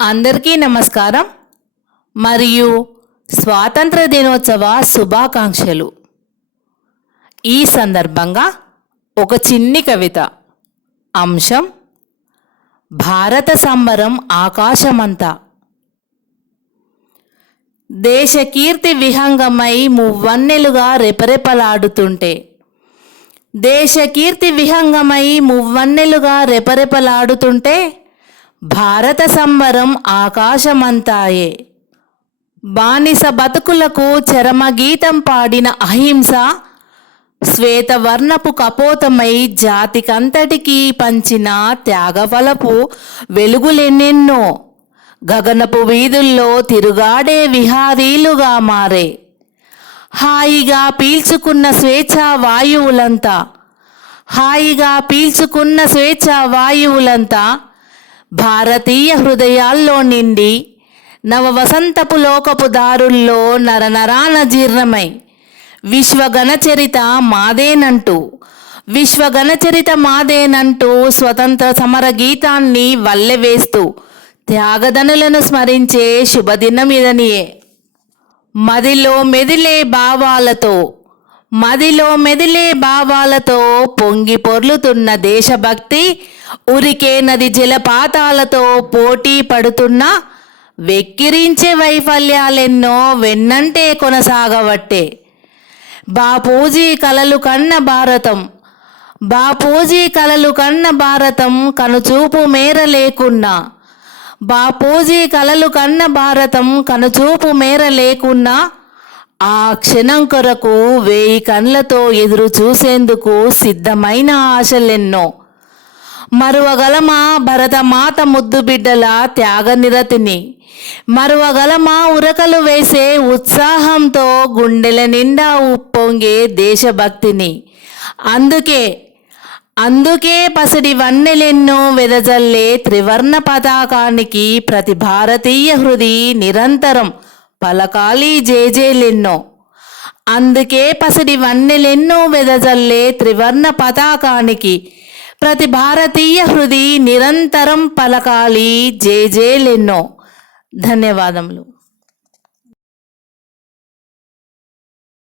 అందరికీ నమస్కారం మరియు స్వాతంత్ర దినోత్సవ శుభాకాంక్షలు. ఈ సందర్భంగా ఒక చిన్ని కవిత. అంశం: భారత సంబరం ఆకాశమంతా. దేశకీర్తి విహంగమై మువ్వన్నెలుగా రెపరెపలాడుతుంటే, దేశకీర్తి విహంగమై మువ్వన్నెలుగా రెపరెపలాడుతుంటే, భారత సంబరం ఆకాశమంతాయే. బానిస బతుకులకు చరమగీతం పాడిన అహింస శ్వేతవర్ణపు కపోతమై జాతికంతటికీ పంచిన త్యాగఫలపు వెలుగులెన్నెన్నో గగనపు వీధుల్లో తిరుగాడే విహారీలుగా మారే. హాయిగా పీల్చుకున్న స్వేచ్ఛా వాయువులంతా, హాయిగా పీల్చుకున్న స్వేచ్ఛా వాయువులంతా భారతీయ హృదయాల్లో నిండి నవవసంతపు లోకపు దారుల్లో నరనరాన జీర్ణమై విశ్వగణచరిత మాదేనంటూ, విశ్వగణచరిత మాదేనంటూ స్వతంత్ర సమర గీతాన్ని వల్లెవేస్తూ త్యాగదనులను స్మరించే శుభదినం ఇదనియే. మదిలో మెదిలే భావాలతో, మదిలో మెదిలే భావాలతో పొంగి పొర్లుతున్న దేశభక్తి ఉరికే నది జలపాతాలతో పోటీ పడుతున్న వెక్కిరించే వైఫల్యాలెన్నో వెన్నంటే కొనసాగవట్టే. బాపూజీ కలలు కన్న భారతం, బాపూజీ కలలు కన్న భారతం కనుచూపు మేర లేకున్నా, బాపూజీ కలలు కన్న భారతం కనుచూపు మేర లేకున్నా ఆ క్షణం కొరకు 1000 కళ్ళతో ఎదురు చూసేందుకు సిద్ధమైన ఆశలెన్నో. మరువగలమా భరతమాత ముద్దు బిడ్డల త్యాగనిరతిని, మరువగలమా ఉరకలు వేసే ఉత్సాహంతో గుండెల నిండా ఉప్పొంగే దేశభక్తిని. అందుకే అందుకే పసిడి వన్నెలెన్నో వెదజల్లే త్రివర్ణ పతాకానికి ప్రతి భారతీయ హృది నిరంతరం పలకాలి జేజేలెన్నో. అందుకే పసిడి వన్నెలెన్నో వెదజల్లే త్రివర్ణ పతాకానికి ప్రతి భారతీయ హృది నిరంతరం పలకాలి జేజేలెన్నో. ధన్యవాదములు.